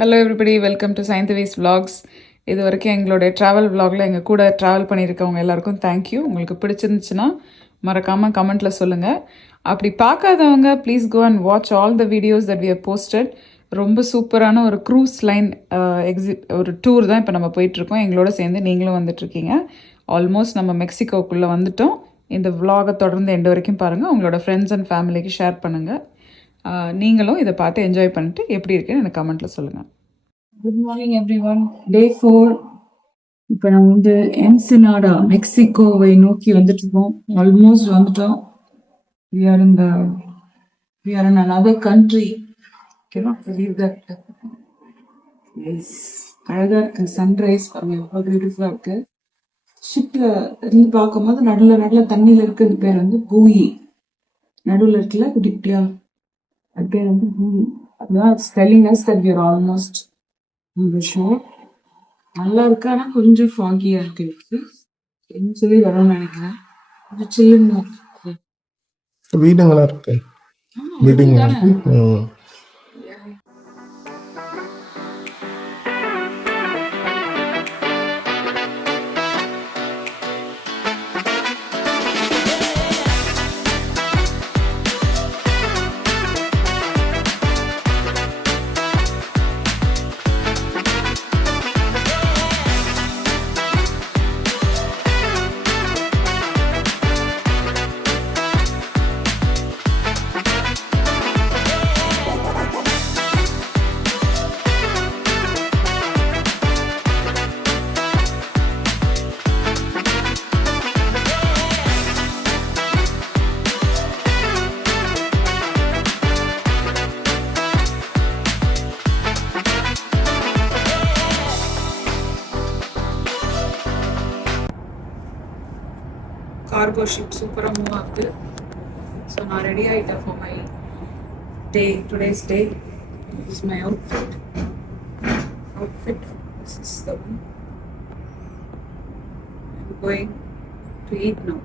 Hello everybody, welcome to சயின்டிவிஸ் vlogs. இது வரைக்கும் எங்களுடைய ட்ராவல் vlogல எங்கள் கூட ட்ராவல் பண்ணியிருக்கவங்க எல்லாருக்கும் தேங்க்யூ. உங்களுக்கு பிடிச்சிருந்துச்சுன்னா மறக்காமல் கமெண்ட்டில் சொல்லுங்கள். அப்படி பார்க்காதவங்க please go and watch all the videos that we have posted. ரொம்ப சூப்பரான ஒரு க்ரூஸ் லைன் ஒரு டூர் தான் இப்போ நம்ம போயிட்டுருக்கோம். எங்களோட சேர்ந்து நீங்களும் வந்துட்டுருக்கீங்க. ஆல்மோஸ்ட் நம்ம மெக்சிகோக்குள்ளே வந்துட்டோம். இந்த vlog-அ தொடர்ந்து எண்டு வரைக்கும் பாருங்கள். உங்களோட ஃப்ரெண்ட்ஸ் அண்ட் ஃபேமிலிக்கு ஷேர் பண்ணுங்கள். நீங்களும் இதை பார்த்து என்ஜாய் பண்ணிட்டு எப்படி இருக்குன்னு எனக்கு கமெண்ட்டில் சொல்லுங்கள். Good morning everyone. Day 4. இப்போ நம்ம வந்து என்சினாடா மெக்சிகோவை நோக்கி வந்துட்டு இருக்கோம். ஆல்மோஸ்ட் வந்துட்டோம். we are in another country. Cannot believe that. Yes. அழகா இருக்கு. சன்ரைஸ் ரொம்ப பியூட்டிஃபுல்லாக இருக்கு. ஷிப்ல இருந்து பார்க்கும்போது நடுவில் தண்ணியில் இருக்கிறது பேர் வந்து பூயி. நடுவில் இருக்குல்ல குட்டியா, அது பேர் வந்து பூயி. அதுதான் telling us that we are almost on the shore. நல்லா இருக்கு, ஆனால் கொஞ்சம் ஃபாகியாக இருக்கு. என்ன சொல்லி வரணும்னு நினைக்கிறேன். கொஞ்சம் சில்லுன்னு வீடுங்களா இருக்கு. கார்கோ ஷிப் சூப்பராக மூவ் ஆகுது. ஸோ நான் ரெடி ஆகிட்டேன் for my day. Today's day is my outfit. This is the one. I'm going to eat now.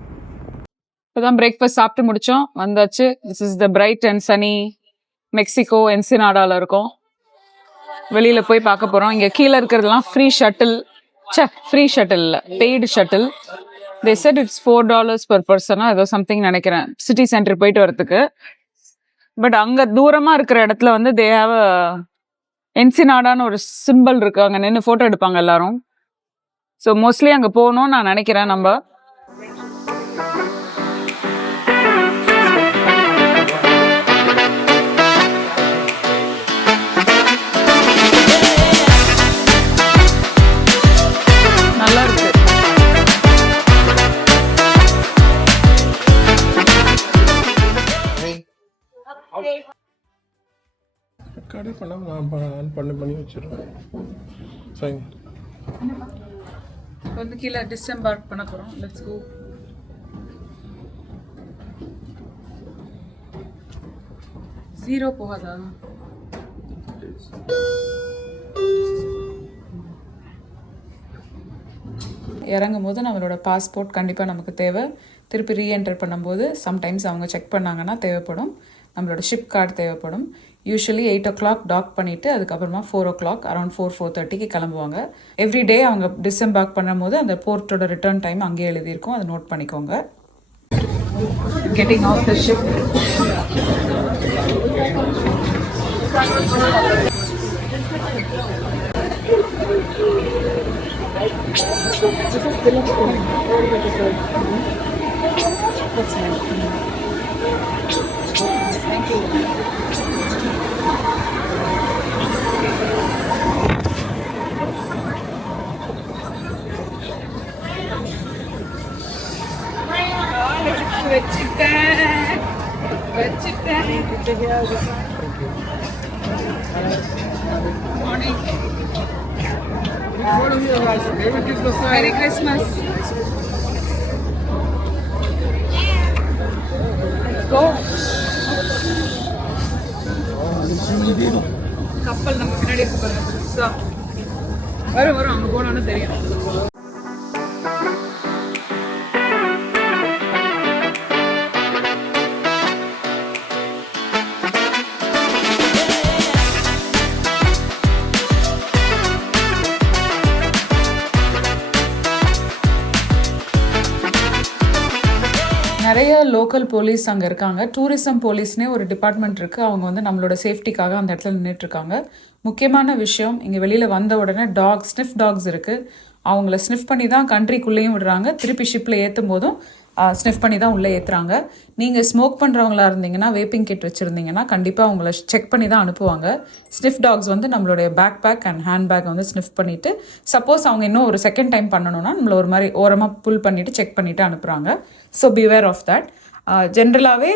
இப்போதான் பிரேக்ஃபாஸ்ட் சாப்பிட்டு முடித்தோம், வந்தாச்சு. This is the bright and sunny Mexico என்சினாடாவில் இருக்கோம். வெளியில் போய் பார்க்க போகிறோம். இங்கே கீழே இருக்கிறதுலாம் ஃப்ரீ ஷட்டில். ஃப்ரீ ஷட்டில் இல்லை, paid shuttle. They said it's $4 per person. ஏதோ சம்திங் நினைக்கிறேன், சிட்டி சென்டர் போயிட்டு வரதுக்கு. பட் அங்கே தூரமாக இருக்கிற இடத்துல வந்து தே ஹாவ் என்சினாடான்னு ஒரு சிம்பிள் இருக்கு. அங்கே நின்று ஃபோட்டோ எடுப்பாங்க எல்லாரும். ஸோ மோஸ்ட்லி அங்கே போகணும்னு நான் நினைக்கிறேன். நம்ம நல்லா இருக்கு. கடை பண்ண பண்ணி வச்சிருவேன். சரி, வந்து கீழே டிஸ்எம்பார்க் பண்ண போகிறோம். Let's go. ஜீரோ போகாதா? இறங்கும் போது நம்மளோட பாஸ்போர்ட் கண்டிப்பாக நமக்கு தேவை. திருப்பி ரீஎன்டர் பண்ணும்போது சம்டைம்ஸ் அவங்க செக் பண்ணாங்கன்னா தேவைப்படும். நம்மளோட ஷிப் கார்டு தேவைப்படும். யூஸ்வலி 8 o'clock டாக் பண்ணிவிட்டு அதுக்கப்புறமா 4 o'clock அரௌண்ட் 4:30 கிளம்புவாங்க. எவ்ரிடே அவங்க டிஸ்எம்பார்க் பண்ணும்போது அந்த போர்ட்டோட ரிட்டர்ன் டைம் அங்கேயே எழுதியிருக்கும், அதை நோட் பண்ணிக்கோங்க. Getting off the ship. Thank you. வச்சிட்டேன். மார்னிங். Merry Christmas. கோ. கப்பல் நம்ம பின்னாடி இருக்கு. வரும் அங்கே போனோன்னு தெரியும். லோக்கல் போலீஸ் அங்கே இருக்காங்க. டூரிசம் போலீஸ்னே ஒரு டிபார்ட்மெண்ட் இருக்குது. அவங்க வந்து நம்மளோட சேஃப்டிக்காக அந்த இடத்துல நின்றுட்டுருக்காங்க. முக்கியமான விஷயம், இங்கே வெளியில் வந்த உடனே ஸ்னிஃப் டாக்ஸ் இருக்குது. அவங்கள ஸ்னிஃப் பண்ணி தான் கண்ட்ரிக்குள்ளேயும் விடுறாங்க. திருப்பி ஷிப்பில் ஏற்றும் போதும் ஸ்னிஃப் பண்ணி தான் உள்ளே ஏற்றுறாங்க. நீங்கள் ஸ்மோக் பண்ணுறவங்களா இருந்தீங்கன்னா, வேப்பிங் கிட் வச்சுருந்தீங்கன்னா கண்டிப்பாக அவங்கள செக் பண்ணி தான் அனுப்புவாங்க. ஸ்னிஃப் டாக்ஸ் வந்து நம்மளுடைய பேக் அண்ட் ஹேண்ட் பேக் வந்து ஸ்னிஃப் பண்ணிவிட்டு, சப்போஸ் அவங்க இன்னும் ஒரு செகண்ட் டைம் பண்ணணும்னா நம்மளை ஒரு மாதிரி ஓரமாக புல் பண்ணிவிட்டு செக் பண்ணிவிட்டு அனுப்புகிறாங்க. So beware of that. ஜென்ரலாகவே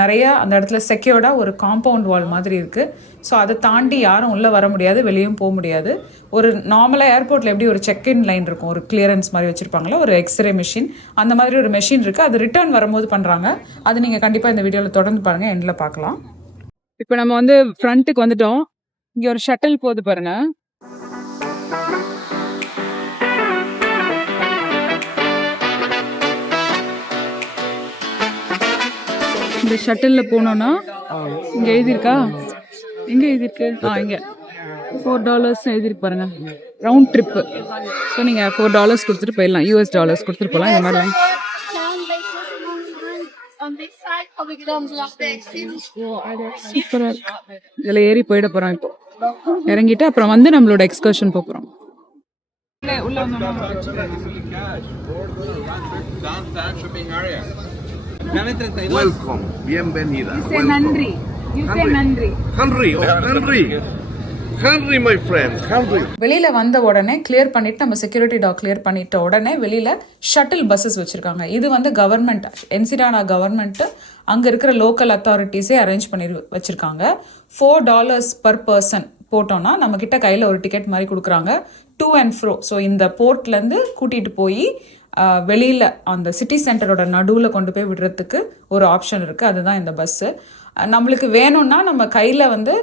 நிறையா அந்த இடத்துல செக்யூர்டாக ஒரு காம்பவுண்ட் வால் மாதிரி இருக்குது. ஸோ அதை தாண்டி யாரும் உள்ளே வர முடியாது, வெளியும் போக முடியாது. ஒரு நார்மலாக ஏர்போர்ட்டில் எப்படி ஒரு செக்இன் லைன் இருக்கும், ஒரு கிளியரன்ஸ் மாதிரி வச்சுருப்பாங்களா, ஒரு எக்ஸ்ரே மிஷின், அந்த மாதிரி ஒரு மெஷின் இருக்குது. அது ரிட்டர்ன் வரும்போது பண்ணுறாங்க. அது நீங்கள் கண்டிப்பாக இந்த வீடியோவில் தொடர்ந்து பாருங்கள், எண்டில் பார்க்கலாம். இப்போ நம்ம வந்து ஃப்ரண்ட்டுக்கு வந்துட்டோம். இங்கே ஒரு ஷட்டில் போகுது பாருங்கள். இந்த ஷட்டிலில் போனோன்னா இங்கே எழுதியிருக்கா, எங்கே எழுதியிருக்கு, இங்கே $4 எழுதியிருக்கு பாருங்க, ரவுண்ட் ட்ரிப்பு. ஸோ நீங்கள் $4 கொடுத்துட்டு போயிடலாம், $US கொடுத்துட்டு போகலாம். இந்த மாதிரி சூப்பராக இருக்கு. இதில் ஏறி போயிட போகிறோம். இப்போ இறங்கிட்டு அப்புறம் வந்து நம்மளோட எக்ஸ்கர்ஷன் போகிறோம். Welcome, bienvenida. You say Nandri. Henry, my friend, Henry. வெளியில் வந்த உடனே கிளியர் பண்ணிட்டு, நம்ம செக்யூரிட்டி டாக் கிளியர் பண்ணிட்ட உடனே வெளியில் ஷட்டில் பஸ்ஸஸ் வச்சுருக்காங்க. இது வந்து கவர்மெண்ட், என்சிடானா கவர்மெண்ட்டு அங்கே இருக்கிற லோக்கல் அத்தாரிட்டிஸே அரேஞ்ச் பண்ணி வச்சுருக்காங்க. $4 per person போட்டோன்னா நம்மக்கிட்ட கையில் ஒரு டிக்கெட் மாதிரி கொடுக்குறாங்க, to and fro. ஸோ இந்த போர்ட்லேருந்து கூட்டிகிட்டு போய் வெளியில் அந்த சிட்டி சென்டரோட நடுவில் கொண்டு போய் விடுறதுக்கு ஒரு ஆப்ஷன் இருக்குது. அதுதான் இந்த பஸ்ஸு. நம்மளுக்கு வேணும்னா நம்ம கையில் வந்து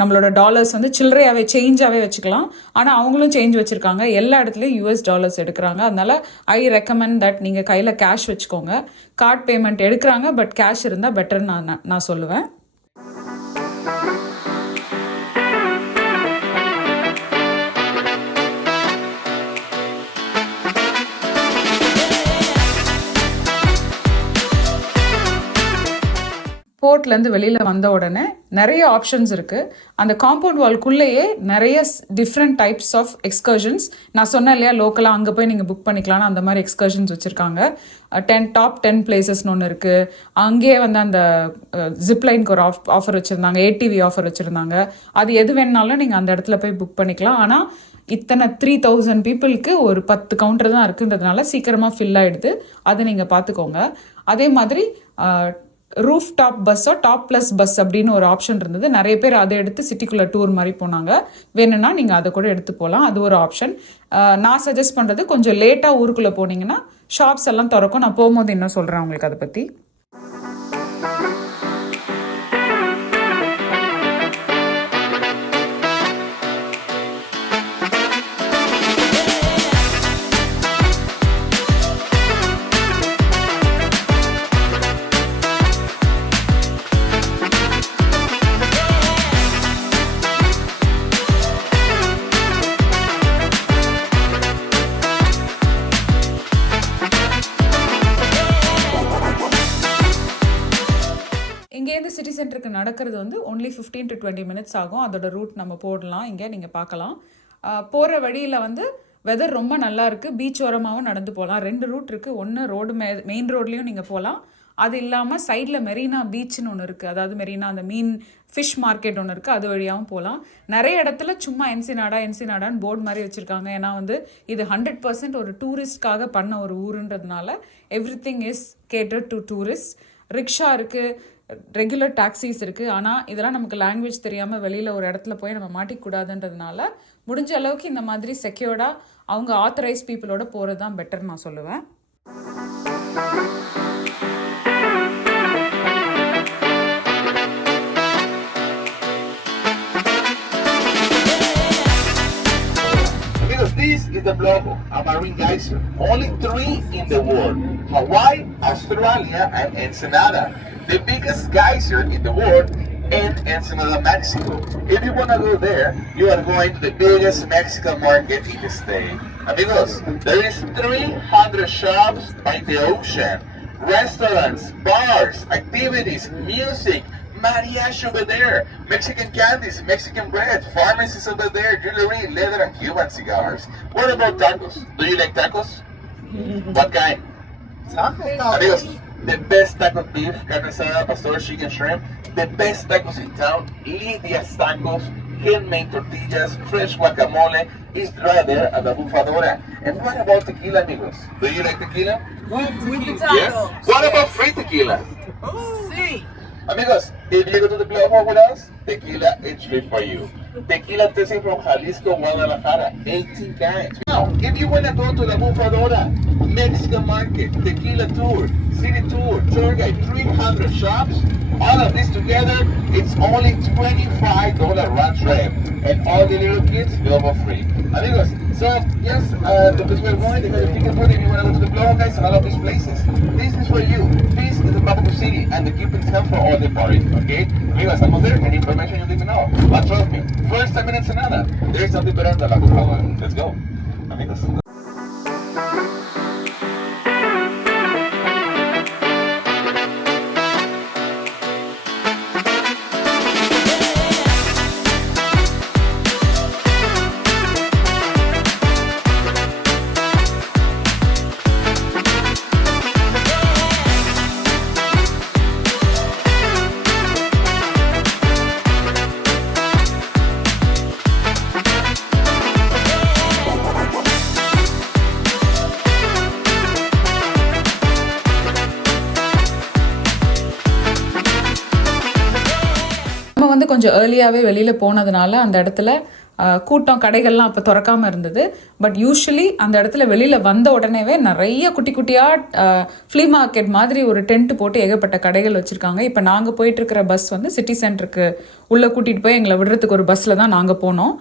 நம்மளோட டாலர்ஸ் வந்து சில்லறையாகவே சேஞ்சாகவே வச்சுக்கலாம். ஆனால் அவங்களும் சேஞ்ச் வச்சுருக்காங்க. எல்லா இடத்துலையும் $US எடுக்கிறாங்க. அதனால் ஐ ரெக்கமெண்ட் தட் நீங்கள் கையில் கேஷ் வச்சுக்கோங்க. கார்ட் பேமெண்ட் எடுக்கிறாங்க, பட் கேஷ் இருந்தால் பெட்டர்னு நான் சொல்லுவேன். போர்ட்லேருந்து வெளியில் வந்த உடனே நிறைய ஆப்ஷன்ஸ் இருக்குது. அந்த காம்பவுண்ட் வால்குள்ளேயே நிறைய டிஃப்ரெண்ட் டைப்ஸ் ஆஃப் எக்ஸ்கர்ஷன்ஸ், நான் சொன்னேன் இல்லையா, லோக்கலாக அங்கே போய் நீங்கள் புக் பண்ணிக்கலாம்னு அந்த மாதிரி எக்ஸ்கர்ஷன்ஸ் வச்சுருக்காங்க. டாப் 10 பிளேசஸ்னு ஒன்று இருக்குது. அங்கேயே வந்து அந்த ஜிப்லைனுக்கு ஒரு ஆஃபர் வச்சுருந்தாங்க, ATV ஆஃபர் வச்சுருந்தாங்க. அது எது வேணுனாலும் நீங்கள் அந்த இடத்துல போய் புக் பண்ணிக்கலாம். ஆனால் இத்தனை 3000 பீப்புளுக்கு ஒரு 10 கவுண்டர் தான் இருக்குன்றதுனால சீக்கிரமாக ஃபில் ஆகிடுது. அதை நீங்கள் பார்த்துக்கோங்க. அதே மாதிரி ரூஃப் டாப் பஸ்ஸோ டாப் ப்ளஸ் பஸ் அப்படின்னு ஒரு ஆப்ஷன் இருந்தது. நிறைய பேர் அதை எடுத்து சிட்டிக்குள்ளே டூர் மாதிரி போனாங்க. வேணும்னா நீங்கள் அதை கூட எடுத்து போகலாம், அது ஒரு ஆப்ஷன். நான் சஜஸ்ட் பண்ணுறது கொஞ்சம் லேட்டாக ஊருக்குள்ளே போனீங்கன்னா ஷாப்ஸ் எல்லாம் திறக்கும். நான் போகும்போது இன்னும் சொல்கிறேன் உங்களுக்கு அதை பற்றி. இங்கேருந்து சிட்டி சென்டருக்கு நடக்கிறது வந்து ஒன்லி 15 to 20 minutes ஆகும். அதோட ரூட் நம்ம போடலாம், இங்கே நீங்கள் பார்க்கலாம். போகிற வழியில் வந்து வெதர் ரொம்ப நல்லா இருக்குது. பீச் ஓரமாகவும் நடந்து போகலாம். 2 ரூட் இருக்குது. ஒன்று ரோடு மெயின் ரோட்லேயும் நீங்கள் போகலாம். அது இல்லாமல் சைடில் மெரினா பீச்னு ஒன்று இருக்குது. அதாவது மெரினா அந்த மீன் ஃபிஷ் மார்க்கெட் ஒன்று இருக்குது, அது வழியாகவும் போகலாம். நிறைய இடத்துல சும்மா என்சினாடான்னு போர்டு மாதிரி வச்சுருக்காங்க. ஏன்னா வந்து இது 100% ஒரு டூரிஸ்ட்காக பண்ண ஒரு ஊருன்றதுனால everything is cater to tourist. Rickshaw இருக்குது, ரெகுலர் டாக்ஸிஸ் இருக்குது. ஆனால் இதெல்லாம் நமக்கு லாங்குவேஜ் தெரியாமல் வெளியில் ஒரு இடத்துல போய் நம்ம மாட்டிக்கூடாதுன்றதுனால முடிஞ்ச அளவுக்கு இந்த மாதிரி செக்யூர்டாக அவங்க ஆத்தரைஸ் பீப்புளோட போகிறது தான் பெட்டர் நான் சொல்லுவேன். This is the Blogo, a marine geyser. Only 3 in the world: Hawaii, Australia, and Ensenada. The biggest geyser in the world in Ensenada, Mexico. If you want to go there, you are going to the biggest Mexican market in the state. Amigos, there is 300 shops by the ocean. restaurants, bars, activities, music, mariachi over there, Mexican candies, Mexican bread, pharmacies over there, jewelry, leather, and Cuban cigars. What about tacos? Do you like tacos? What kind? Amigos, the best taco beef, carne asada, pastor, chicken, shrimp. The best tacos in town, Lidia's Tacos, handmade tortillas, fresh guacamole, is right there at the Bufadora. And what about tequila, amigos? Do you like tequila? With the taco. Yes. What about free tequila? Sí. Amigos, if you go to the Club with us, tequila is free for you. Tequila tasting from Jalisco, Guadalajara, 18 kinds. Now, if you want to go to the Bufadora, Mexican market, tequila tour, city tour, tour guide, 300 shops, all of this together, it's only $25 round trip. And all the little kids, go for free. Amigos, so yes, the place we're going, they're going to pick a food if you want to go to the Club, guys, and all of these places. This is for you. This is the Babaco City, and the Cupid's help for all the parties, okay? Amigos, estamos there, any information you need to know. But trust me, first time in Ensenada, there's something better than La Bufadora. Let's go, amigos. நம்ம வந்து கொஞ்சம் ஏர்லியாகவே வெளியில் போனதுனால அந்த இடத்துல கூட்டம் கடைகள்லாம் அப்போ திறக்காமல் இருந்தது. பட் யூஸ்வலி அந்த இடத்துல வெளியில் வந்த உடனேவே நிறைய குட்டி குட்டியாக ஃப்ளீ மார்க்கெட் மாதிரி ஒரு டென்ட் போட்டு ஏகப்பட்ட கடைகள் வச்சுருக்காங்க. இப்போ நாங்கள் போயிட்டுருக்கிற பஸ் வந்து சிட்டி சென்டருக்கு உள்ளே கூட்டிகிட்டு போய் எங்களை விடுறதுக்கு ஒரு பஸ்ஸில் தான் நாங்கள் போனோம்.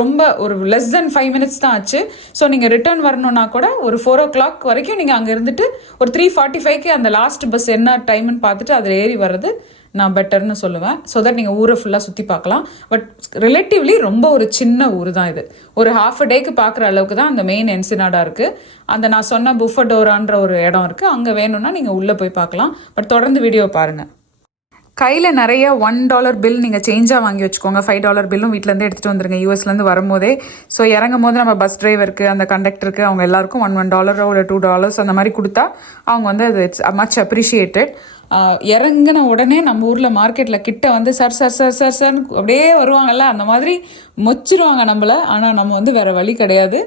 ரொம்ப ஒரு லெஸ் தென் 5 minutes தான் ஆச்சு. ஸோ நீங்கள் ரிட்டர்ன் வரணுன்னா கூட ஒரு 4 o'clock வரைக்கும் நீங்கள் அங்கே இருந்துட்டு ஒரு 3:45க்கு அந்த லாஸ்ட் பஸ் என்ன டைம்னு பார்த்துட்டு அதில் ஏறி வர்றது நான் பெட்டர்னு சொல்லுவேன். ஸோ தட் நீங்கள் ஊரை ஃபுல்லாக சுற்றி பார்க்கலாம். பட் ரிலேட்டிவ்லி ரொம்ப ஒரு சின்ன ஊர் தான் இது. ஒரு half a dayக்கு பார்க்குற அளவுக்கு தான் அந்த மெயின் என்சினாடா இருக்குது. அந்த நான் சொன்ன புஃபடோரான்ற ஒரு இடம் இருக்குது, அங்கே வேணும்னா நீங்கள் உள்ளே போய் பார்க்கலாம். பட் தொடர்ந்து வீடியோ பாருங்கள். கையில் நிறைய $1 பில் நீங்கள் சேஞ்சாக வாங்கி வச்சுக்கோங்க. $5 பில்லும் வீட்டிலேருந்து எடுத்துகிட்டு வந்துருங்க யூஎஸ்லேருந்து வரும்போதே. ஸோ இறங்கும் போது நம்ம பஸ் டிரைவருக்கு அந்த கண்டக்டருக்கு அவங்க எல்லாருக்கும் $1 ஒரு $2 அந்த மாதிரி கொடுத்தா அவங்க வந்து அது இட்ஸ் மச் அப்ரிஷியேட்டட். இறங்கின உடனே நம்ம ஊரில் மார்க்கெட்டில் கிட்ட வந்து sir sir sir sir sir அப்படியே வருவாங்கல்ல, அந்த மாதிரி மொச்சிருவாங்க நம்மளை. ஆனால் நம்ம வந்து வேறு வழி கிடையாது,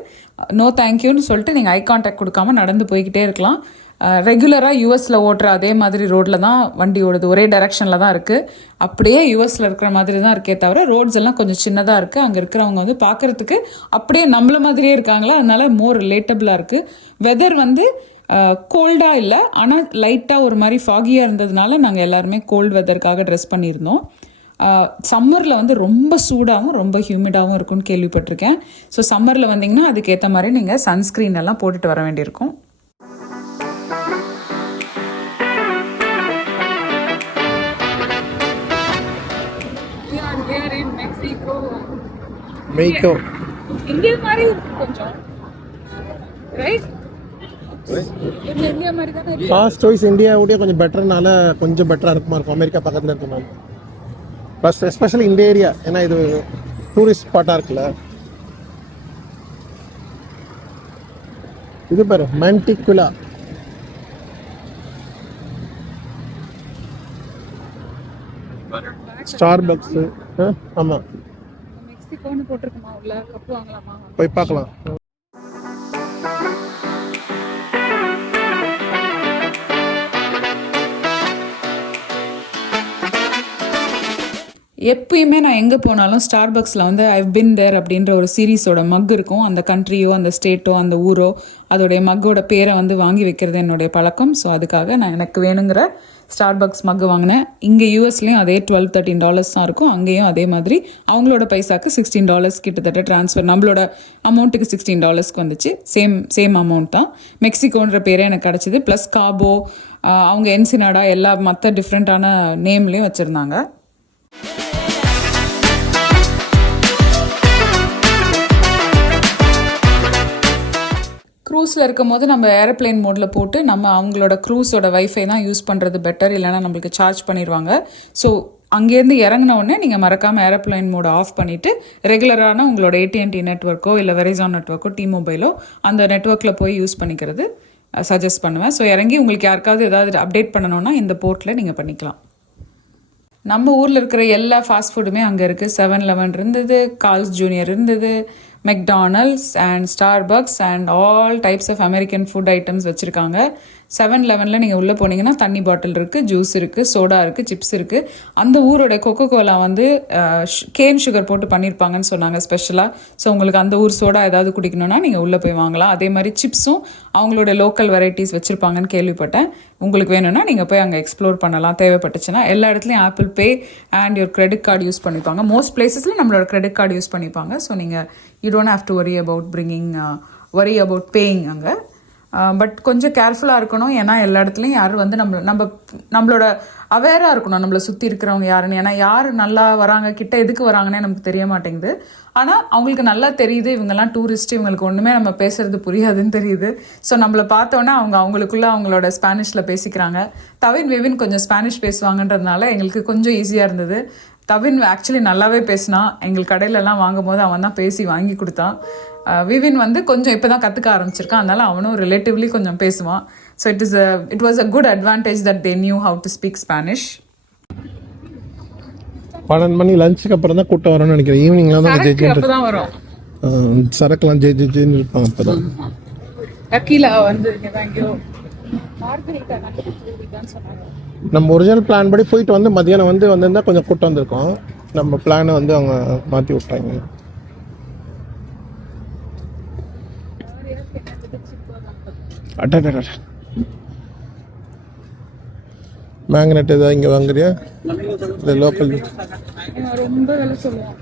நோ தேங்க்யூன்னு சொல்லிட்டு நீங்கள் ஐ கான்டாக்ட் கொடுக்காம நடந்து போய்கிட்டே இருக்கலாம். ரெகுலராக யூஎஸில் ஓட்டுற அதே மாதிரி ரோட்டில் தான் வண்டி ஓடுது, ஒரே டைரெக்ஷனில் தான் இருக்குது. அப்படியே யூஎஸில் இருக்கிற மாதிரி தான் இருக்கே தவிர ரோட்ஸ் எல்லாம் கொஞ்சம் சின்னதாக இருக்குது. அங்கே இருக்கிறவங்க வந்து பார்க்குறதுக்கு அப்படியே நம்மள மாதிரியே இருக்காங்களா, அதனால மோர் ரிலேட்டபிளாக இருக்குது. வெதர் வந்து கோல்டாக இல்லை, ஆனால் லைட்டாக ஒரு மாதிரி ஃபாகியாக இருந்ததுனால நாங்கள் எல்லாருமே கோல்டு வெதருக்காக ட்ரெஸ் பண்ணியிருந்தோம். சம்மரில் வந்து ரொம்ப சூடாகவும் ரொம்ப ஹியூமிடாகவும் இருக்கும்னு கேள்விப்பட்டிருக்கேன். ஸோ சம்மரில் வந்தீங்கன்னா அதுக்கேற்ற மாதிரி நீங்கள் சன்ஸ்க்ரீன் எல்லாம் போட்டுட்டு வர வேண்டியிருக்கும். மெய்கோ இந்தியா மாதிரி கொஞ்சம் ரைட், இந்தியா மாதிரி தான். ஃபர்ஸ்ட் சாய்ஸ் இந்தியாவுடைய கொஞ்சம் பெட்டர்னால கொஞ்சம் பெட்டராக இருக்குமா இருக்கும், அமெரிக்கா பக்கத்தில் இருக்குமா. ப்ளஸ் எஸ்பெஷலி இந்த ஏரியா, ஏன்னா இது டூரிஸ்ட் ஸ்பாட்டாக இருக்குல்ல. இது பாரு மேன்டிகுலா, ஸ்டார்பக்ஸு. ஆமாம், மெக்சிகோன்னு போட்டிருக்குமா, உள்ள கப்பு வாங்கலாமா, போய் பார்க்கலாம். எப்பயுமே நான் எங்கே போனாலும் ஸ்டார்பக்ஸில் வந்து ஐவ் பின் தேர் அப்படின்ற ஒரு சீரீஸோட மக் இருக்கும். அந்த கண்ட்ரியோ அந்த ஸ்டேட்டோ அந்த ஊரோ அதோடைய மக்கோட பேரை வந்து வாங்கி வைக்கிறது என்னுடைய பழக்கம். ஸோ அதுக்காக நான் எனக்கு வேணுங்கிற ஸ்டார்பக்ஸ் மக்கு வாங்கினேன். இங்கே யூஎஸ்லேயும் அதே $12-13 தான் இருக்கும். அங்கேயும் அதே மாதிரி அவங்களோட பைசாக்கு $16 கிட்டத்தட்ட ட்ரான்ஸ்ஃபர், நம்மளோட அமௌண்ட்டுக்கு $16 வந்துச்சு. சேம் அமௌண்ட் தான். மெக்சிகோன்ற பேரே எனக்கு கிடச்சிது. ப்ளஸ் காபோ, அவங்க என்சினாடா எல்லா மற்ற டிஃப்ரெண்ட்டான நேம்லேயும் வச்சுருந்தாங்க. க்ரூஸில் இருக்கும் போது நம்ம ஏரோப்ளேன் மோடில் போட்டு நம்ம அவங்களோட க்ரூஸோட வைஃபை தான் யூஸ் பண்ணுறது பெட்டர், இல்லைனா நம்மளுக்கு சார்ஜ் பண்ணிடுவாங்க. ஸோ அங்கேருந்து இறங்கின உடனே நீங்கள் மறக்காமல் ஏரோப்ளைன் மோட ஆஃப் பண்ணிவிட்டு ரெகுலரான உங்களோட AT&T நெட்ஒர்க்கோ இல்லை வெரிசான் நெட்ஒர்க்கோ T-Mobile அந்த நெட்ஒர்க்கில் போய் யூஸ் பண்ணிக்கிறது சஜஸ்ட் பண்ணுவேன். ஸோ இறங்கி உங்களுக்கு யாருக்காவது ஏதாவது அப்டேட் பண்ணணுன்னா இந்த போர்ட்டில் நீங்கள் பண்ணிக்கலாம். நம்ம ஊரில் இருக்கிற எல்லா ஃபாஸ்ட் ஃபுட்டுமே அங்கே இருக்குது. 7-Eleven இருந்தது, கார்ல்ஸ் ஜூனியர் இருந்தது, McDonald's and Starbucks and all types of American food items வச்சுருக்காங்க. 7-Elevenல நீங்கள் உள்ளே போனீங்கன்னா தண்ணி பாட்டில் இருக்குது, ஜூஸ் இருக்குது, சோடா இருக்குது, சிப்ஸ் இருக்குது. அந்த ஊரோட கொக்கோ கோலா வந்து கேன் சுகர் போட்டு பண்ணியிருப்பாங்கன்னு சொன்னாங்க ஸ்பெஷலாக. ஸோ உங்களுக்கு அந்த ஊர் சோடா ஏதாவது குடிக்கணும்னா நீங்கள் உள்ளே போய் வாங்கலாம். அதே மாதிரி சிப்ஸும் அவங்களோட லோக்கல் வெரைட்டிஸ் வச்சுருப்பாங்கன்னு கேள்விப்பட்டேன். உங்களுக்கு வேணும்னா நீங்கள் போய் அங்கே எக்ஸ்ப்ளோர் பண்ணலாம். தேவைப்பட்டுச்சுன்னா எல்லா இடத்துலையும் Apple pay and your credit card use பண்ணிப்பாங்க. மோஸ்ட் பிளேசஸில் நம்மளோட கிரெடிட் கார்டு யூஸ் பண்ணிப்பாங்க. ஸோ நீங்கள் you don't have to worry about paying அங்கே. பட் கொஞ்சம் கேர்ஃபுல்லாக இருக்கணும். ஏன்னா எல்லா இடத்துலையும் யாரும் வந்து நம்மளோட அவேராக இருக்கணும் நம்மளை சுற்றி இருக்கிறவங்க யாருன்னு. ஏன்னா யார் நல்லா வராங்க கிட்ட எதுக்கு வராங்கன்னே நமக்கு தெரிய மாட்டேங்குது. ஆனால் அவங்களுக்கு நல்லா தெரியுது இவங்கெல்லாம் டூரிஸ்ட், இவங்களுக்கு ஒன்றுமே நம்ம பேசுறது புரியாதுன்னு தெரியுது. ஸோ நம்மளை பார்த்தோன்னே அவங்களுக்குள்ளே அவங்களோட ஸ்பானிஷில் பேசிக்கிறாங்க. விவின் கொஞ்சம் ஸ்பானிஷ் பேசுவாங்கன்றதுனால எங்களுக்கு கொஞ்சம் ஈஸியாக இருந்தது. தவின் ஆக்சுவலி நல்லாவே பேசினான். எங்கள் கடையிலலாம் வாங்கும் போது அவன் தான் பேசி வாங்கி கொடுத்தான். விவின் வந்து கொஞ்சம் இப்போ தான் கற்றுக்க ஆரம்பிச்சிருக்கான். அதனால அவனும் ரிலேட்டிவ்லி கொஞ்சம் பேசுவான். So it was a good advantage that they knew how to speak Spanish. 12 மணி லஞ்சுக்கு அப்புறம் தான் கூட்டம் வரும்னு நினைக்கிறேன். ஈவினிங்லாம் தான் அப்போ தான் வரும் சரக்குலாம் ஜெயின்னு இருப்பாங்க. அப்போ தான் அக்கீலா வந்து நம்ம ஒரிஜினல் பிளான் படி போயிட்டு வந்து மதியானம் வந்திருந்தா கொஞ்சம் கூட்டம் வந்திருக்கோம். நம்ம பிளானை வந்து அவங்க மாற்றி விட்டாங்க. அட்டா மேக்னெட் ஏதாவது இங்கே வாங்குறியா? இந்த லோக்கல் ரொம்ப வேலை சொல்லுவான்.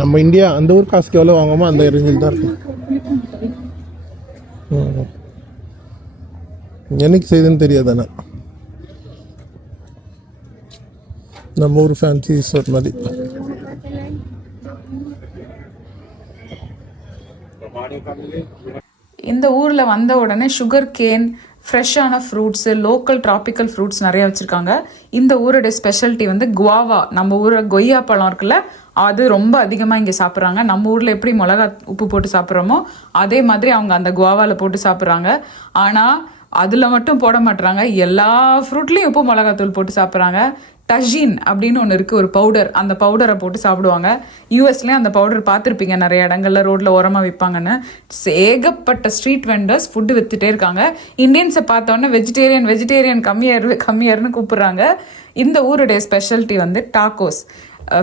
நம்ம இந்தியா அந்த ஊர் காசுக்கு எவ்வளோ வாங்குமோ அந்த ரேஞ்சில் தான் இருக்கும். என்னைக்கு செய்யுதுன்னு தெரியாதானே. நம்ம ஊர் ஃபேன்சி ரிசார்ட் மாதிரி. இந்த ஊரில் வந்த உடனே சுகர் கேன், ஃப்ரெஷ்ஷான ஃப்ரூட்ஸு, லோக்கல் ட்ராபிக்கல் ஃப்ரூட்ஸ் நிறையா வச்சுருக்காங்க. இந்த ஊரோட ஸ்பெஷாலிட்டி வந்து குவாவா. நம்ம ஊரில் கொய்யா பழம் இருக்குல்ல, அது ரொம்ப அதிகமாக இங்கே சாப்பிட்றாங்க. நம்ம ஊரில் எப்படி மிளகா உப்பு போட்டு சாப்பிட்றோமோ அதே மாதிரி அவங்க அந்த குவாவாவில் போட்டு சாப்பிட்றாங்க. ஆனால் அதில் மட்டும் போட மாட்டுறாங்க, எல்லா ஃப்ரூட்லேயும் உப்பு மிளகாத்தூள் போட்டு சாப்பிட்றாங்க. டஜின் அப்படின்னு ஒன்று இருக்குது, ஒரு பவுடர். அந்த பவுடரை போட்டு சாப்பிடுவாங்க. யூஎஸ்லேயும் அந்த பவுடர் பார்த்துருப்பீங்க, நிறைய இடங்கள்ல ரோட்டில் ஓரமாக விற்பாங்கன்னு. ஏகப்பட்ட ஸ்ட்ரீட் வெண்டர்ஸ் ஃபுட்டு விற்றுட்டே இருக்காங்க. இந்தியன்ஸை பார்த்தோன்னே வெஜிடேரியன் கம்மியர்னு கூப்பிட்றாங்க. இந்த ஊருடைய ஸ்பெஷாலிட்டி வந்து டாக்கோஸ்.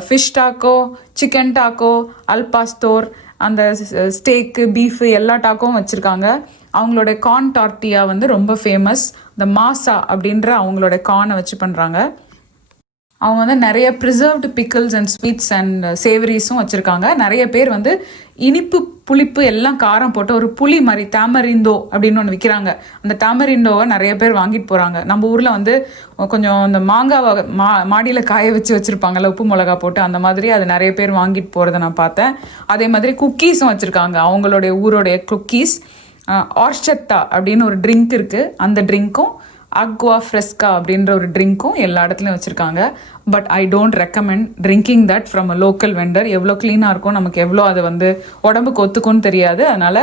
ஃபிஷ் டாக்கோ, சிக்கன் டாக்கோ, அல்பாஸ்தோர், அந்த ஸ்டேக்கு, பீஃபு எல்லா டாக்கோவும் வச்சுருக்காங்க. அவங்களோட கார்ன் டார்ட்டியா வந்து ரொம்ப ஃபேமஸ். இந்த மாசா அப்படின்ற அவங்களோட கார்னை வச்சு பண்ணுறாங்க. அவங்க வந்து நிறைய preserved pickles and sweets and சேவரிஸும் வச்சுருக்காங்க. நிறைய பேர் வந்து இனிப்பு புளிப்பு எல்லாம் காரம் போட்டு ஒரு புளி மாதிரி தாமரிந்தோ அப்படின்னு ஒன்று விற்கிறாங்க. அந்த தாமரிண்டோவை நிறைய பேர் வாங்கிட்டு போகிறாங்க. நம்ம ஊரில் வந்து கொஞ்சம் இந்த மாங்காவை மாடியில் காய வச்சுருப்பாங்கல்ல உப்பு மிளகா போட்டு, அந்த மாதிரி அது நிறைய பேர் வாங்கிட்டு போகிறத நான் பார்த்தேன். அதே மாதிரி குக்கீஸும் வச்சுருக்காங்க. அவங்களுடைய ஊரோடைய குக்கீஸ். ஆர்ச்சட்டா அப்படின்னு ஒரு ட்ரிங்க் இருக்குது, அந்த ட்ரிங்க்கும் அக்வா ஃப்ரெஸ்கா அப்படின்ற ஒரு ட்ரிங்க்கும் எல்லா இடத்துலையும் வச்சுருக்காங்க. But I don't recommend drinking that from a local vendor. எவ்வளோ க்ளீனாக இருக்கும், நமக்கு எவ்வளோ அது வந்து உடம்புக்கு ஒத்துக்கும்னு தெரியாது. அதனால்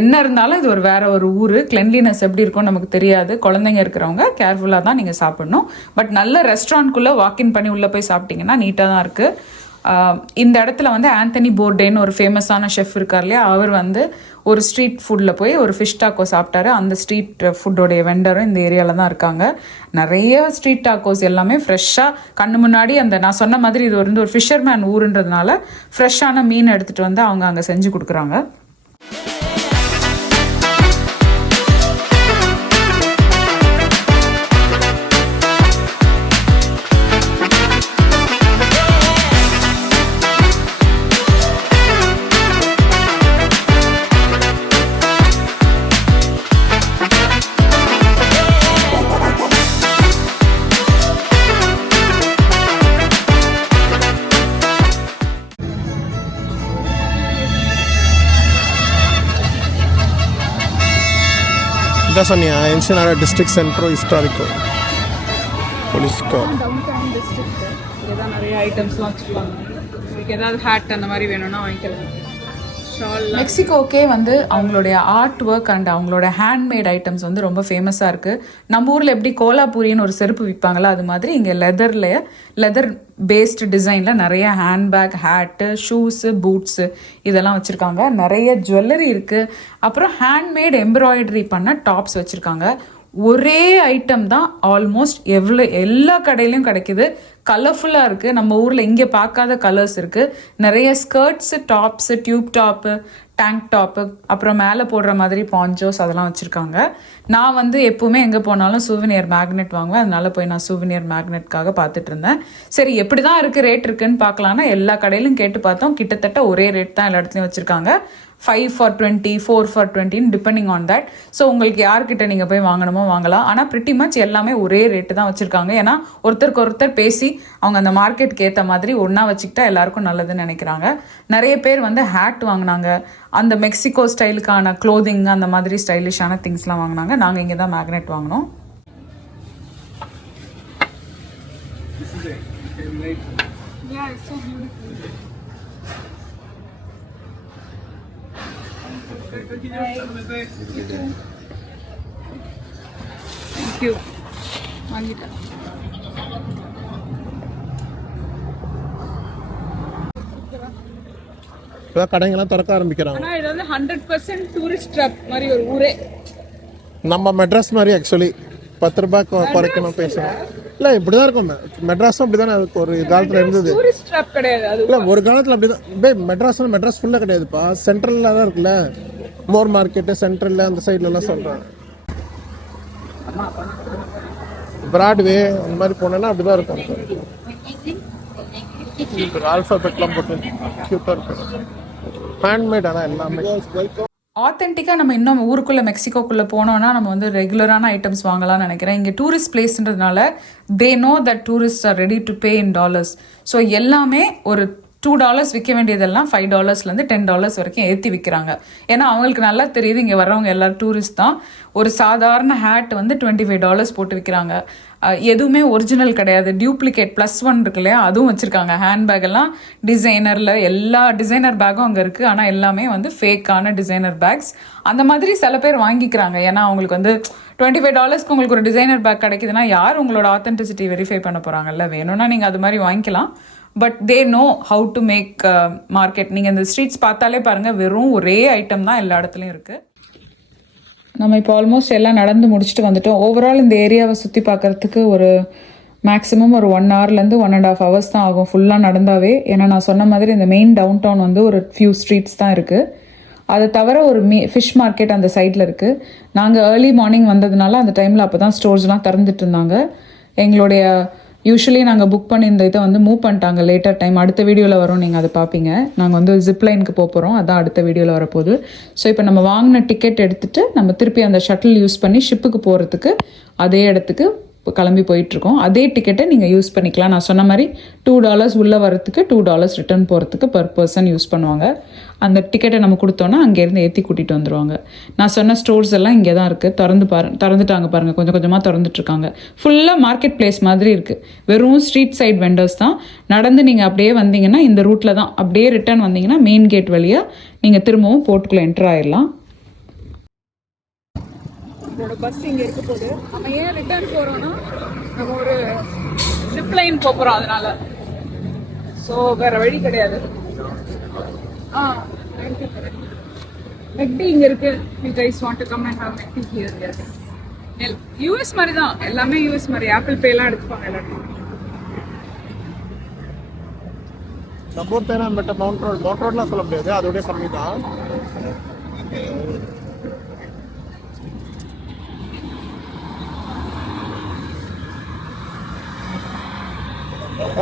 என்ன இருந்தாலும் இது வேற ஒரு ஊர், கிளென்லினஸ் எப்படி இருக்கும்னு நமக்கு தெரியாது. குழந்தைங்க இருக்கிறவங்க கேர்ஃபுல்லாக தான் நீங்கள் சாப்பிடணும். பட் நல்ல ரெஸ்டாரண்ட்குள்ளே வாக்கின் பண்ணி உள்ளே போய் சாப்பிட்டிங்கன்னா நீட்டாக தான் இருக்குது. இந்த இடத்துல வந்து ஆந்தனி போர்டேன்னு ஒரு ஃபேமஸான ஷெஃப் இருக்கார் இல்லையா, அவர் வந்து ஒரு ஸ்ட்ரீட் ஃபுட்டில் போய் ஒரு ஃபிஷ் டாக்கோ சாப்பிட்டாரு. அந்த ஸ்ட்ரீட் ஃபுட்டோடைய வெண்டரும் இந்த ஏரியாவில் தான் இருக்காங்க. நிறைய ஸ்ட்ரீட் டாக்கோஸ் எல்லாமே ஃப்ரெஷ்ஷாக கண்ணு முன்னாடி, அந்த நான் சொன்ன மாதிரி இது வந்து ஒரு ஃபிஷர்மேன் ஊருன்றதுனால ஃப்ரெஷ்ஷான மீன் எடுத்துகிட்டு வந்து அவங்க அங்கே செஞ்சு கொடுக்குறாங்க. இதான் சொன்னியா என்சினாடா டிஸ்ட்ரிக்ட் சென்ட்ரோ ஹிஸ்டாரிக்கோ போலீஸ்கோ. டவுன்டவுன் டிஸ்ட்ரிக்ட் இதான் நிறைய ஐட்டம்ஸ்லாம் வச்சுருப்பாங்க. உங்களுக்கு ஏதாவது ஹேட் அந்த மாதிரி வேணும்னா வாங்கிக்கலாம். மெக்சிகோக்கே வந்து அவங்களுடைய ஆர்ட் ஒர்க் அண்ட் அவங்களோட ஹேண்ட்மேட் ஐட்டம்ஸ் வந்து ரொம்ப ஃபேமஸாக இருக்குது. நம்ம ஊரில் எப்படி கோலாபூரின்னு ஒரு செருப்பு விற்பாங்களோ அது மாதிரி இங்கே லெதர் பேஸ்டு டிசைனில் நிறைய ஹேண்ட்பேக், ஹேட்டு, ஷூஸு, பூட்ஸு இதெல்லாம் வச்சுருக்காங்க. நிறைய ஜுவல்லரி இருக்குது. அப்புறம் ஹேண்ட்மேட் எம்ப்ராய்டரி பண்ண டாப்ஸ் வச்சுருக்காங்க. ஒரே ஐட்டம் தான் ஆல்மோஸ்ட் எல்லா கடையிலையும் கிடைக்குது. கலர்ஃபுல்லாக இருக்குது. நம்ம ஊரில் இங்கே பார்க்காத கலர்ஸ் இருக்குது. நிறைய skirts, tops, tube top, tank top, அப்புறம் மேலே போடுற மாதிரி பாஞ்சோஸ் அதெல்லாம் வச்சுருக்காங்க. நான் வந்து எப்போவுமே எங்கே போனாலும் சூவினியர் மேக்னெட் வாங்குவேன். அதனால போய் நான் சூவினியர் மேக்னெட்காக பார்த்துட்டு இருந்தேன். சரி எப்படி தான் இருக்குது ரேட் இருக்குன்னு பார்க்கலான்னா எல்லா கடையிலும் கேட்டு பார்த்தோம். கிட்டத்தட்ட ஒரே ரேட் தான் எல்லா இடத்துலையும் வச்சுருக்காங்க. 5 for 20, 4 for 20 depending on that. So உங்களுக்கு யார்கிட்ட நீங்கள் போய் வாங்கணுமோ வாங்கலாம். ஆனால் பிரிட்டி மச் எல்லாமே ஒரே ரேட்டு தான் வச்சுருக்காங்க. ஏன்னா ஒருத்தருக்கு ஒருத்தர் பேசி அவங்க அந்த மார்க்கெட்டுக்கு ஏற்ற மாதிரி ஒன்றா வச்சுக்கிட்டா எல்லாருக்கும் நல்லதுன்னு நினைக்கிறாங்க. நிறைய பேர் வந்து ஹேட் வாங்கினாங்க. அந்த மெக்சிகோ ஸ்டைலுக்கான க்ளோதிங் அந்த மாதிரி ஸ்டைலிஷான திங்ஸ்லாம் வாங்கினாங்க. நாங்கள் இங்கே தான் மேக்னெட் வாங்கினோம். தேங்க்யூ. வாங்கிட்டேன். இப்போ கடைங்கெல்லாம் திறக்க ஆரம்பிக்கிறாங்க. ஆனால் இது வந்து 100% டூரிஸ்ட் ட்ராப் மாதிரி ஒரு ஊரே. நம்ம மெட்ராஸ் மாதிரி ஆக்சுவலி 10 ரூபாய் குறைக்கணும் பேசணும். இல்லை இப்படி தான் இருக்கும். மெட்ராஸும் அப்படி தானே அதுக்கு ஒரு காலத்தில் இருந்தது. டூரிஸ்ட் ட்ராப் கிடையாது அது. இல்லை ஒரு காலத்தில் அப்படி தான். மெட்ராஸ் ஃபுல்லாக கிடையாதுப்பா. சென்ட்ரலில் தான் இருக்குல்ல. மோர் மார்க்கெட்டு சென்ட்ரலில் அந்த சைட்லலாம் சொல்கிறேன். பிராட்வே அந்த மாதிரி போனேன்னா அப்படி தான் இருக்கும். ஆல்ஃபாபெட்லாம் போட்டு க்யூட்டாக இருக்கும். ஹேண்ட்மேட் ஆனால் எல்லாமே ஆத்தென்டிக்காக நம்ம இன்னும் ஊருக்குள்ளே மெக்சிகோக்குள்ளே போனோன்னா நம்ம வந்து ரெகுலரான ஐட்டம்ஸ் வாங்கலாம்னு நினைக்கிறேன். இங்கே டூரிஸ்ட் பிளேஸ்ன்றதுனால they know that tourist are ready to pay in dollars. So எல்லாமே ஒரு $2 விற்க வேண்டியதெல்லாம் $5 $10 வரைக்கும் ஏற்றி விற்கிறாங்க. ஏன்னா அவங்களுக்கு நல்லா தெரியுது இங்கே வர்றவங்க எல்லோரும் டூரிஸ்ட் தான். ஒரு சாதாரண ஹேட் வந்து $25 போட்டு விற்கிறாங்க. எதுவுமே ஒரிஜினல் கிடையாது. டியூப்ளிகேட் +1 இருக்கு இல்லையா, அதுவும் வச்சுருக்காங்க. ஹேண்ட்பேக் எல்லாம் டிசைனரில் எல்லா டிசைனர் பேக்கும் அங்கே இருக்குது. ஆனால் எல்லாமே வந்து ஃபேக்கான டிசைனர் பேக்ஸ். அந்த மாதிரி சில பேர் வாங்கிக்கிறாங்க. ஏன்னா அவங்களுக்கு வந்து $25 உங்களுக்கு ஒரு டிசைனர் பேக் கிடைக்குதுன்னா யார் உங்களோட ஆத்தென்டிசிட்டி வெரிஃபை பண்ண போகிறாங்கல்ல. வேணும்னா நீங்கள் அது மாதிரி வாங்கிக்கலாம். But they know how to make market. நீங்கள் இந்த ஸ்ட்ரீட்ஸ் பார்த்தாலே பாருங்கள், வெறும் ஒரே ஐட்டம் தான் எல்லா இடத்துலையும் இருக்குது. நம்ம இப்போ ஆல்மோஸ்ட் எல்லாம் நடந்து முடிச்சுட்டு வந்துட்டோம். ஓவரால் இந்த ஏரியாவை சுற்றி பார்க்குறதுக்கு ஒரு மேக்ஸிமம் ஒரு 1 hourலேருந்து 1.5 hours தான் ஆகும் ஃபுல்லாக நடந்தாவே. ஏன்னா நான் சொன்ன மாதிரி இந்த மெயின் டவுன் டவுன் வந்து ஒரு ஃபியூ ஸ்ட்ரீட்ஸ் தான் இருக்குது. அதை தவிர ஒரு ஃபிஷ் மார்க்கெட் அந்த சைடில் இருக்குது. நாங்கள் ஏர்லி மார்னிங் வந்ததுனால அந்த டைமில் அப்போ தான் ஸ்டோர்ஸ்லாம் திறந்துட்டு இருந்தாங்க. எங்களுடைய யூஸ்வலி நாங்கள் புக் பண்ணி இந்த இதை வந்து மூவ் பண்ணிட்டாங்க லேட்டர் டைம். அடுத்த வீடியோவில் வரும், நீங்கள் அதை பார்ப்பீங்க. நாங்கள் வந்து ஜிப்லைனுக்கு போகிறோம், அதான் அடுத்த வீடியோவில் வரப்போகுது. ஸோ இப்போ நம்ம வாங்கின டிக்கெட் எடுத்துகிட்டு நம்ம திருப்பி அந்த ஷட்டில் யூஸ் பண்ணி ஷிப்புக்கு போகிறதுக்கு அதே இடத்துக்கு கிளம்பி போயிட்டுருக்கோம். அதே டிக்கெட்டை நீங்கள் யூஸ் பண்ணிக்கலாம். நான் சொன்ன மாதிரி $2 உள்ளே வரத்துக்கு $2 ரிட்டர்ன் போகிறதுக்கு per person யூஸ் பண்ணுவாங்க. அந்த டிக்கெட்டை நம்ம கொடுத்தோன்னா அங்கேருந்து ஏற்றி கூட்டிகிட்டு வந்துடுவாங்க. நான் சொன்ன ஸ்டோர்ஸ் எல்லாம் இங்கே தான் இருக்குது. திறந்துட்டாங்க பாருங்கள், கொஞ்சம் கொஞ்சமாக திறந்துட்டுருக்காங்க. ஃபுல்லாக மார்க்கெட் பிளேஸ் மாதிரி இருக்குது. வெறும் ஸ்ட்ரீட் சைட் வெண்டர்ஸ் தான். நடந்து நீங்கள் அப்படியே வந்தீங்கன்னா இந்த ரூட்டில் தான் அப்படியே ரிட்டர்ன் வந்தீங்கன்னா மெயின் கேட் வழியாக நீங்கள் திரும்பவும் போர்ட்டுக்குள்ளே என்டர் ஆயிடலாம். நம்மளோட பஸ் இங்கே இருக்க போது நம்ம ஏன் ரிட்டர்ன் போகிறோன்னா நம்ம ஒரு ஜிப்லைன் போகிறோம், அதனால. ஸோ வேறு வழி கிடையாது. மெக்டி இங்கே இருக்கு. You guys want to come and have மெக்டி here. US மாதிரி தான், எல்லாமே யூஎஸ் மாதிரி. ஆப்பிள் பேலாம் எடுத்துப்பாங்க எல்லாத்தையும். நம்ம ஊர் பேர் பட் மவுண்ட் ரோட்லாம் சொல்ல முடியாது, அதோடய கம்மி தான்.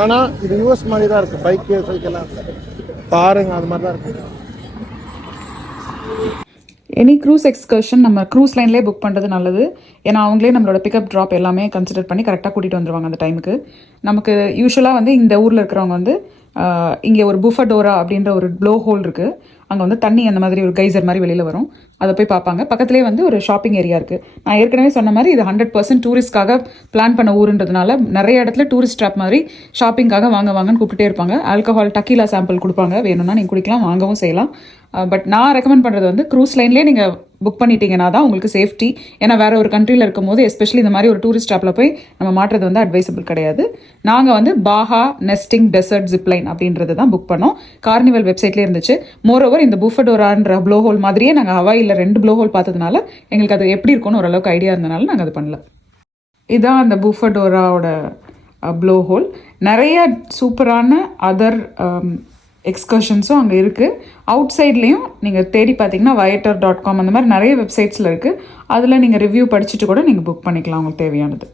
ஆனால் இது யூஎஸ் மாதிரி தான் இருக்குது. பைக்கு சைக்கெல்லாம் காருங்க அது மாதிரி தான் இருக்குது. எனி க்ரூஸ் எக்ஸ்கர்ஷன் நம்ம க்ரூஸ் லைன்லேயே புக் பண்ணுறது நல்லது. ஏன்னா அவங்களே நம்மளோட பிக்கப் ட்ராப் எல்லாமே கன்சிடர் பண்ணி கரெக்டாக கூட்டிகிட்டு வந்துடுவாங்க அந்த டைமுக்கு. நமக்கு யூஸ்வலாக வந்து இந்த ஊரில் இருக்கிறவங்க வந்து இங்கே ஒரு புஃபடோரா அப்படின்ற ஒரு ப்ளோ ஹோல் இருக்குது. அங்கே வந்து தண்ணி அந்த மாதிரி ஒரு கைசர் மாதிரி வெளியில் வரும், அதை போய் பார்ப்பாங்க. பக்கத்துலேயே வந்து ஒரு ஷாப்பிங் ஏரியா இருக்குது. நான் ஏற்கனவே சொன்ன மாதிரி இது 100% டூரிஸ்ட்காக பிளான் பண்ண ஊருன்றதுனால நிறைய இடத்துல டூரிஸ்ட் ட்ராப் மாதிரி ஷாப்பிங்காக வாங்கன்னு கூப்பிட்டே இருப்பாங்க. ஆல்கஹால் டக்கீலா சாம்பிள் கொடுப்பாங்க, வேணும்னா நீங்கள் குடிக்கலாம், வாங்கவும் செய்யலாம். பட் நான் ரெக்கமெண்ட் பண்ணுறது வந்து க்ரூஸ் லைன்லேயே நீங்கள் புக் பண்ணிட்டீங்கன்னா தான் உங்களுக்கு சேஃப்டி. ஏன்னா வேறு ஒரு கண்ட்ரியில் இருக்கும் போது எஸ்பெஷலி இந்த மாதிரி ஒரு டூரிஸ்ட் ஸ்டாப்பில் போய் நம்ம மாட்டுறது வந்து அட்வைசபிள் கிடையாது. நாங்கள் வந்து பாஹா நெஸ்டிங் டெசர்ட் ஜிப்லைன் அப்படின்றது தான் புக் பண்ணோம். கார்னிவல் வெப்சைட்லேயே இருந்துச்சு. மோரோவர் இந்த புஃபடோரான்ற ப்ளோ ஹோல் மாதிரியே நாங்கள் ஹவாயில் 2 ப்ளோ ஹோல் பார்த்ததுனால எங்களுக்கு அது எப்படி இருக்கும்னு ஓரளவுக்கு ஐடியா இருந்தனால நாங்கள் அது பண்ணல. இதுதான் அந்த புஃபடோராவோட ப்ளோ ஹோல். நிறைய சூப்பரான அதர் எக்ஸ்கர்ஷன்ஸும் அங்கே இருக்குது. அவுட் சைட்லேயும் நீங்கள் தேடி பார்த்தீங்கன்னா viator.com அந்த மாதிரி நிறைய வெப்சைட்ஸில் இருக்குது. அதில் நீங்கள் ரிவ்யூ படிச்சுட்டு கூட நீங்கள் புக் பண்ணிக்கலாம் உங்களுக்கு தேவையானது.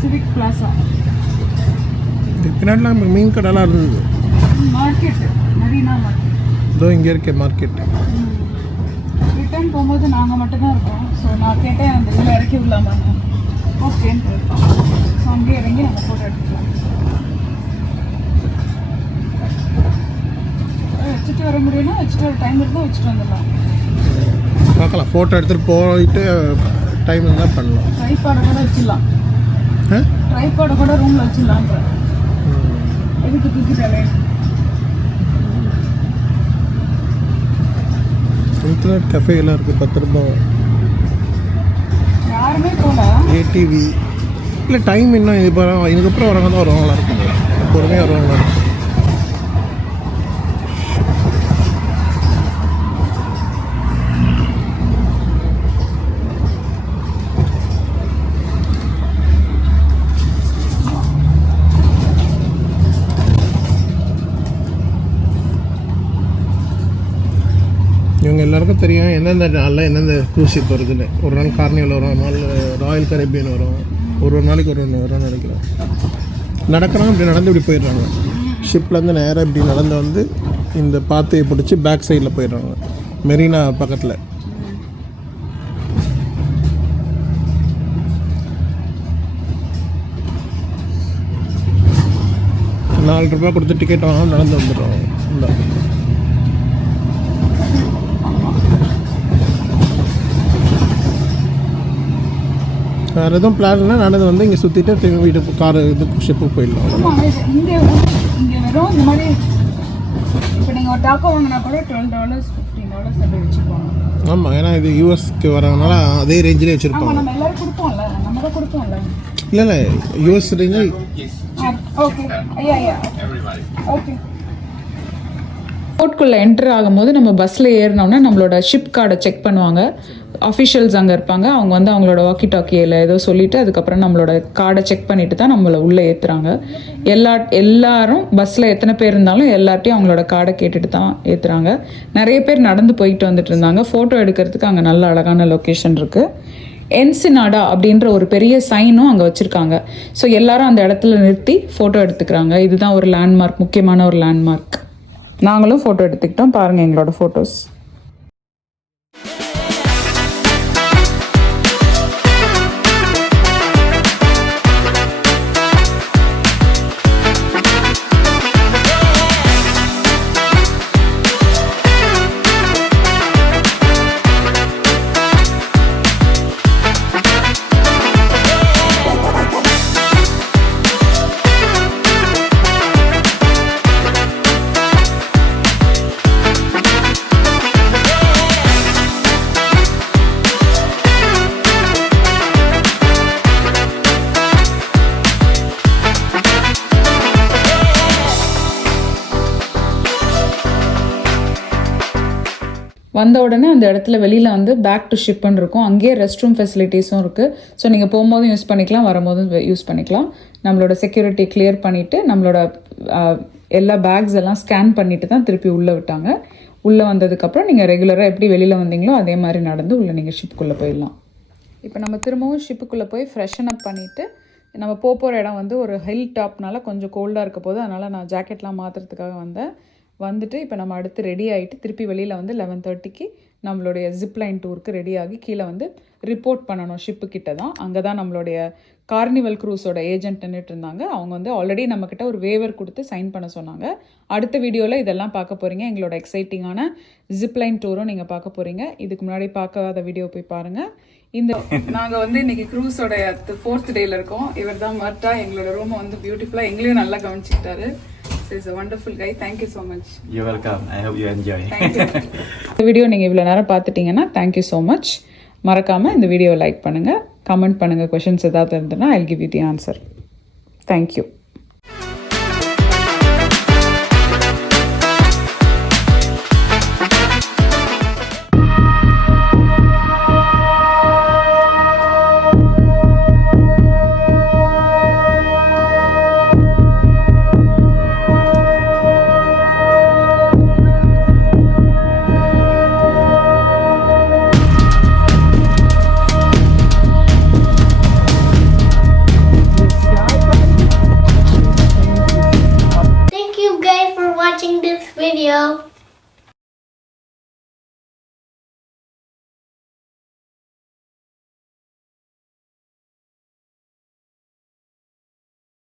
சிவிக் பிளாசா பின்னாடிலாம் மீன் கடைலாம் இருந்தது. Market, Marina market. இதோ இங்கே இருக்கே மார்க்கெட். ரிட்டர்ன் போகும்போது நாங்கள் மட்டும்தான் இருக்கோம். ஸோ நான் கேட்டேன் அந்த இதில் இறக்கி விடலாமான்னு. ஓகேன்னு இருக்கோம். ஸோ அங்கேயே இறங்கி நாங்கள் ஃபோட்டோ எடுத்துக்கலாம். வச்சுட்டு வர முடியும்னா வச்சுட்டு வர டைம் இருந்தால் வச்சுட்டு வந்துடலாம். பார்க்கலாம், ஃபோட்டோ எடுத்துகிட்டு போயிட்டு டைம் இருந்தால் பண்ணலாம். ட்ரைபாடை கூட வச்சிடலாம். ட்ரைபாடை கூட ரூமில் வச்சிடலான்ற எதுக்கு தூக்கிட்டாலே. இன்டர்நெட் கஃபே எல்லாம் இருக்குது, 10 ரூபாய். யாருமே போகல. ஏடிவி இல்லை டைம் இன்னும் இதுக்கப்புறம் வரவங்க தான் வருவாங்களா இருக்குங்க, பொறுமையாக வருவாங்களா இருக்கும். இவங்க எல்லாருக்கும் தெரியும் எந்தெந்த நாளில் எந்தெந்த க்ரூஸ் ஷிப் வருதுன்னு. ஒரு நாள் கார்னிவல் வரும், ஒரு நாள் ராயல் கரீபியன் வரும், ஒரு நாளைக்கு ஒரு வரும்னு நினைக்கிறேன். நடக்கிறாங்க, இப்படி நடந்து இப்படி போயிடுறாங்க. ஷிப்லேருந்து நேராக இப்படி நடந்து வந்து இந்த பாத்தையை பிடிச்சி பேக் சைடில் போயிடுறாங்க, மெரினா பக்கத்தில். $4 கொடுத்து டிக்கெட் வாங்க நடந்து வந்துடுறாங்க. இந்த வேறு எதுவும் பிளான் இல்லை, நடந்து வந்து இங்கே சுற்றிட்டு திரும்பி வீட்டுக்கு காரு இதுக்கு ஷிப்புக்கு போயிடலாம். இங்கே வெறும் இந்த மாதிரி இப்போ நீங்கள் ஒரு டாக்கோ வாங்கினா கூட $12 $15 அப்படி வச்சுக்குவாங்க. ஆமாம், ஏன்னா இது யூஎஸ்க்கு வரதுனால அதே ரேஞ்சிலே வச்சுருப்பாங்க. நம்ம எல்லோரும் கொடுப்போம்ல, நம்ம தான் கொடுப்போம்ல. இல்லை யூஎஸ் ரேஞ்சு. ஓகே ஐயா ஓகே. போர்ட்குள்ளே என்ட்ரு ஆகும்போது நம்ம பஸ்ஸில் ஏறினோம்னா நம்மளோட ஷிப் கார்டை செக் பண்ணுவாங்க. அஃபிஷியல்ஸ் அங்கே இருப்பாங்க. அவங்க வந்து அவங்களோட வாக்கி டாக்கியில் ஏதோ சொல்லிவிட்டு அதுக்கப்புறம் நம்மளோட கார்டை செக் பண்ணிவிட்டு தான் நம்மளை உள்ளே ஏற்றுறாங்க. எல்லாரும் பஸ்ஸில் எத்தனை பேர் இருந்தாலும் எல்லார்ட்டையும் அவங்களோட கார்டை கேட்டுட்டு தான் ஏற்றுறாங்க. நிறைய பேர் நடந்து போயிட்டு வந்துட்டு இருந்தாங்க. ஃபோட்டோ எடுக்கிறதுக்கு அங்கே நல்ல அழகான லொக்கேஷன் இருக்குது. என்சினாடா அப்படின்ற ஒரு பெரிய சைனும் அங்கே வச்சுருக்காங்க. ஸோ எல்லாரும் அந்த இடத்துல நிறுத்தி ஃபோட்டோ எடுத்துக்கிறாங்க. இதுதான் ஒரு லேண்ட்மார்க், முக்கியமான ஒரு லேண்ட்மார்க். நாங்களும் ஃபோட்டோ எடுத்துக்கிட்டோம். பாருங்கள் எங்களோட ஃபோட்டோஸ். வந்த உடனே அந்த இடத்துல வெளியில் வந்து பேக் டு ஷிப்னு இருக்கும். அங்கேயே ரெஸ்ட் ரூம் ஃபெசிலிட்டிஸும் இருக்குது. ஸோ நீங்கள் போகும்போதும் யூஸ் பண்ணிக்கலாம், வரும்போதும் யூஸ் பண்ணிக்கலாம். நம்மளோட செக்யூரிட்டி கிளியர் பண்ணிவிட்டு நம்மளோட எல்லா பேக்ஸ் எல்லாம் ஸ்கேன் பண்ணிவிட்டு தான் திருப்பி உள்ளே விட்டாங்க. உள்ளே வந்ததுக்கப்புறம் நீங்கள் ரெகுலராக எப்படி வெளியில் வந்தீங்களோ அதே மாதிரி நடந்து உள்ளே நீங்கள் ஷிப்புக்குள்ளே போயிடலாம். இப்போ நம்ம திரும்பவும் ஷிப்புக்குள்ளே போய் ஃப்ரெஷன் அப் பண்ணிவிட்டு நம்ம போகிற இடம் வந்து ஒரு ஹில் டாப்னால கொஞ்சம் கோல்டாக இருக்க போது, அதனால் நான் ஜாக்கெட்லாம் மாற்றுறதுக்காக வந்தேன். வந்துட்டு இப்போ நம்ம அடுத்து ரெடி ஆகிட்டு திருப்பி வெளியில் வந்து 11:30க்கு நம்மளுடைய ஜிப்லைன் டூருக்கு ரெடி ஆகி கீழே வந்து ரிப்போர்ட் பண்ணணும் ஷிப்பு கிட்ட தான். அங்கே தான் நம்மளுடைய கார்னிவல் க்ரூஸோட ஏஜென்ட் நின்றுட்டு இருந்தாங்க. அவங்க வந்து ஆல்ரெடி நம்மக்கிட்ட ஒரு வேவர் கொடுத்து சைன் பண்ண சொன்னாங்க. அடுத்த வீடியோவில் இதெல்லாம் பார்க்க போகிறீங்க. எங்களோட எக்ஸைட்டிங்கான ஜிப்லைன் டூரும் நீங்கள் பார்க்க போகிறீங்க. இதுக்கு முன்னாடி பார்க்காத வீடியோ போய் பாருங்கள். இந்த நாங்கள் வந்து இன்னைக்கு க்ரூஸோட 4th டேயில் இருக்கோம். இவர் தான் மர்ட்டா. எங்களோட ரூமை வந்து பியூட்டிஃபுல்லாக எங்களையும் நல்லா கவனிச்சுக்கிட்டாரு. Is a wonderful guy. Thank you so much. You're welcome. I hope you enjoy. Thank you. இந்த வீடியோ நீங்கள் இவ்வளோ நேரம் பார்த்துட்டீங்கன்னா தேங்க்யூ ஸோ மச். மறக்காமல் இந்த வீடியோவை லைக் பண்ணுங்கள், கமெண்ட் பண்ணுங்கள். கொஷின்ஸ் ஏதாவது இருந்ததுன்னா I'll give you the answer. Thank you.